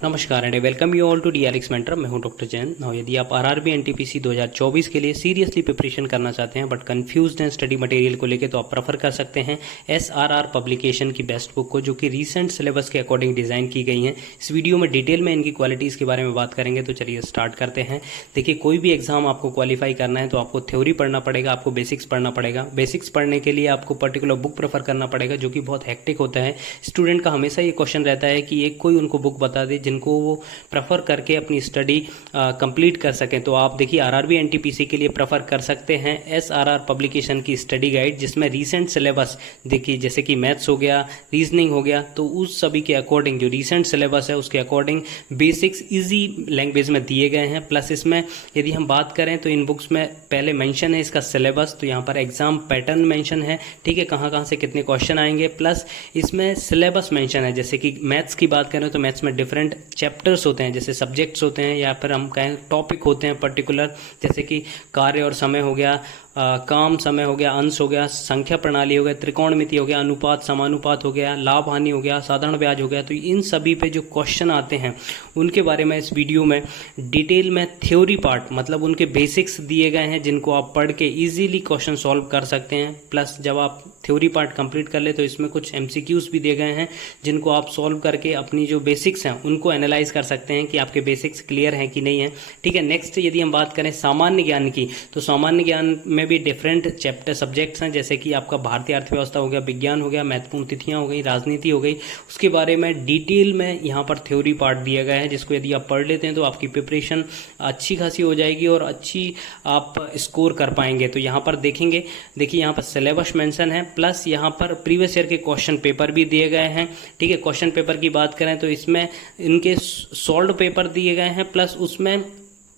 नमस्कार and welcome you all to DRX mentor. मैं हूं डॉक्टर जैन। नाउ यदि आप आरआरबी एनटीपीसी 2024 के लिए सीरियसली प्रिपरेशन करना चाहते हैं बट कंफ्यूज्ड हैं स्टडी मटेरियल को लेके, तो आप प्रेफर कर सकते हैं एसआरआर पब्लिकेशन की बेस्ट बुक को, जो कि रीसेंट सिलेबस के अकॉर्डिंग डिज़ाइन की गई हैं। इस वीडियो में डिटेल में इनकी क्वालिटीज़ के बारे में बात करेंगे, तो चलिए स्टार्ट करते हैं। देखिए, कोई भी एग्जाम आपको क्वालिफाई करना है तो आपको थ्योरी पढ़ना पड़ेगा, आपको बेसिक्स पढ़ना पड़ेगा। बेसिक्स पढ़ने के लिए आपको पर्टिकुलर बुक प्रेफर करना पड़ेगा, जो कि बहुत हेक्टिक होता है। स्टूडेंट का हमेशा ये क्वेश्चन रहता है कि एक कोई उनको बुक बता दे जिनको वो प्रेफर करके अपनी स्टडी कंप्लीट कर सकें। तो आप देखिए, आरआरबी एनटीपीसी के लिए प्रेफर कर सकते हैं एसआरआर पब्लिकेशन की स्टडी गाइड, जिसमें रीसेंट सिलेबस देखिए, जैसे कि मैथ्स हो गया, रीजनिंग हो गया, तो उस सभी के अकॉर्डिंग जो रीसेंट सिलेबस है उसके अकॉर्डिंग बेसिक्स इजी लैंग्वेज में दिए गए हैं। प्लस इसमें यदि हम बात करें तो इन बुक्स में पहले मेंशन है इसका सिलेबस, तो यहाँ पर एग्जाम पैटर्न मेंशन है, ठीक है, कहाँ कहाँ से कितने क्वेश्चन आएंगे। प्लस इसमें सिलेबस मेंशन है, जैसे कि मैथ्स की बात करें तो मैथ्स में डिफरेंट चैप्टर्स होते हैं, जैसे सब्जेक्ट्स होते हैं या फिर हम कहें टॉपिक होते हैं पर्टिकुलर, जैसे कि कार्य और समय हो गया, काम समय हो गया, अंश हो गया, संख्या प्रणाली हो गया, त्रिकोणमिति हो गया, अनुपात समानुपात हो गया, लाभ हानि हो गया, साधारण ब्याज हो गया। तो इन सभी पे जो क्वेश्चन आते हैं उनके बारे में इस वीडियो में डिटेल में थ्योरी पार्ट, मतलब उनके बेसिक्स दिए गए हैं जिनको आप पढ़ के इजीली क्वेश्चन सॉल्व कर सकते हैं। प्लस जब आप थ्योरी पार्ट कंप्लीट कर ले तो इसमें कुछ एमसीक्यूज भी दिए गए हैं जिनको आप सॉल्व करके अपनी जो बेसिक्स हैं उनको एनालाइज कर सकते हैं कि आपके बेसिक्स क्लियर हैं कि नहीं है, ठीक है। नेक्स्ट यदि हम बात करें सामान्य ज्ञान की, तो सामान्य ज्ञान में भी डिफरेंट चैप्टर सब्जेक्ट्स हैं, जैसे कि आपका भारतीय अर्थव्यवस्था हो गया, विज्ञान हो गया, महत्वपूर्ण तिथियां हो गई, राजनीति हो गई। उसके बारे में डिटेल में यहाँ पर थ्योरी पार्ट दिया गया है, जिसको यदि आप पढ़ लेते हैं तो आपकी प्रिपरेशन अच्छी खासी हो जाएगी और अच्छी आप स्कोर कर पाएंगे। तो यहाँ पर देखेंगे, देखिए यहाँ पर सिलेबस मेंशन है, प्लस यहाँ पर प्रीवियस ईयर के क्वेश्चन पेपर भी दिए गए हैं, ठीक है। क्वेश्चन पेपर की बात करें तो इसमें इनके सॉल्व पेपर दिए गए हैं, प्लस उसमें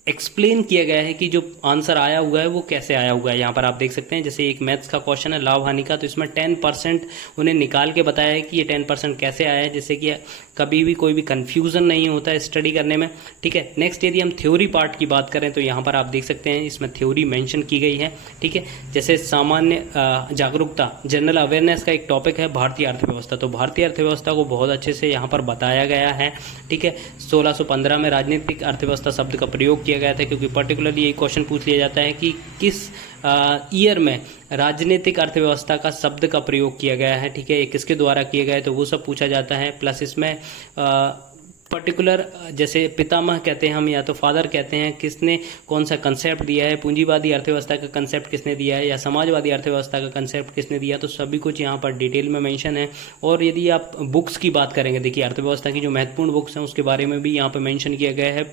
एक्सप्लेन किया गया है कि जो आंसर आया हुआ है वो कैसे आया हुआ है। यहाँ पर आप देख सकते हैं, जैसे एक मैथ्स का क्वेश्चन है लाभ हानि का, तो इसमें 10% उन्हें निकाल के बताया है कि ये 10% कैसे आया है, जिससे कि कभी भी कोई भी कंफ्यूजन नहीं होता है स्टडी करने में, ठीक है। नेक्स्ट यदि हम थ्योरी पार्ट की बात करें तो यहाँ पर आप देख सकते हैं इसमें थ्योरी मेंशन की गई है, ठीक है। जैसे सामान्य जागरूकता, जनरल अवेयरनेस का एक टॉपिक है भारतीय अर्थव्यवस्था, तो भारतीय अर्थव्यवस्था को बहुत अच्छे से यहाँ पर बताया गया है, ठीक है। 1615 में राजनीतिक अर्थव्यवस्था शब्द का प्रयोग किया गया था, क्योंकि पर्टिकुलरली ये क्वेश्चन पूछ लिया जाता है कि किस ईयर में राजनीतिक अर्थव्यवस्था का शब्द का प्रयोग किया गया है, ठीक है, ये किसके द्वारा किया गया है, तो वो सब पूछा जाता है। प्लस इसमें पर्टिकुलर जैसे पितामह कहते हैं हम या तो फादर कहते हैं, किसने कौन सा कंसेप्ट दिया है, पूंजीवादी अर्थव्यवस्था का कंसेप्ट किसने दिया है या समाजवादी अर्थव्यवस्था का कंसेप्ट किसने दिया, तो सभी कुछ यहाँ पर डिटेल में मेंशन है। और यदि आप बुक्स की बात करेंगे, देखिए अर्थव्यवस्था की जो महत्वपूर्ण बुक्स हैं उसके बारे में भी यहाँ पर मेंशन किया गया है,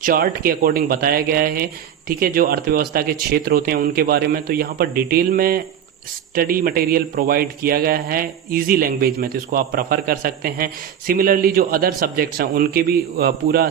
चार्ट के अकॉर्डिंग बताया गया है, ठीक है, जो अर्थव्यवस्था के क्षेत्र होते हैं उनके बारे में। तो यहाँ पर डिटेल में स्टडी मटेरियल प्रोवाइड किया गया है इजी लैंग्वेज में, तो इसको आप प्रेफर कर सकते हैं। सिमिलरली जो अदर सब्जेक्ट्स हैं उनके भी पूरा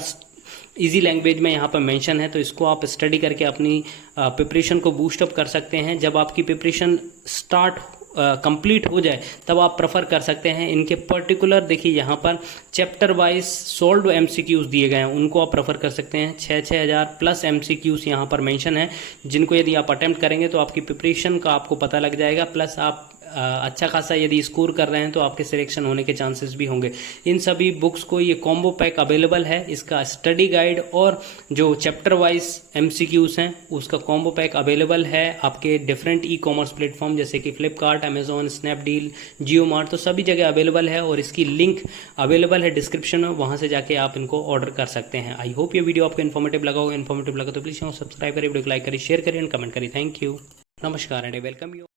इजी लैंग्वेज में यहाँ पर मेंशन है, तो इसको आप स्टडी करके अपनी प्रिपरेशन को बूस्ट अप कर सकते हैं। जब आपकी प्रिपरेशन स्टार्ट कंप्लीट हो जाए तब आप प्रेफर कर सकते हैं इनके पर्टिकुलर, देखिए यहाँ पर चैप्टर वाइज सोल्व एमसीक्यूज दिए गए हैं, उनको आप प्रेफर कर सकते हैं। 6,000 प्लस एमसीक्यूज यहाँ पर मेंशन है, जिनको यदि आप अटेम्प्ट करेंगे तो आपकी प्रिपरेशन का आपको पता लग जाएगा। प्लस आप अच्छा खासा यदि स्कोर कर रहे हैं तो आपके सिलेक्शन होने के चांसेस भी होंगे। इन सभी बुक्स को ये कॉम्बो पैक अवेलेबल है, इसका स्टडी गाइड और जो चैप्टर वाइज एमसीक्यूज हैं उसका कॉम्बो पैक अवेलेबल है आपके डिफरेंट ई कॉमर्स प्लेटफॉर्म जैसे कि फ्लिपकार्ट, अमेजॉन, स्नैपडील, जियो मार्ट, तो सभी जगह अवेलेबल है और इसकी लिंक अवेलेबल है डिस्क्रिप्शन में, वहां से जाके आप इनको ऑर्डर कर सकते हैं। आई होप ये वीडियो आपको इन्फॉर्मेटिव लगा होगा। इन्फॉर्मेटिव लगा तो प्लीज सब्सक्राइब करिए, वीडियो को लाइक करिए, शेयर करिए एंड कमेंट करिए। थैंक यू, नमस्कार एंड वेलकम यू।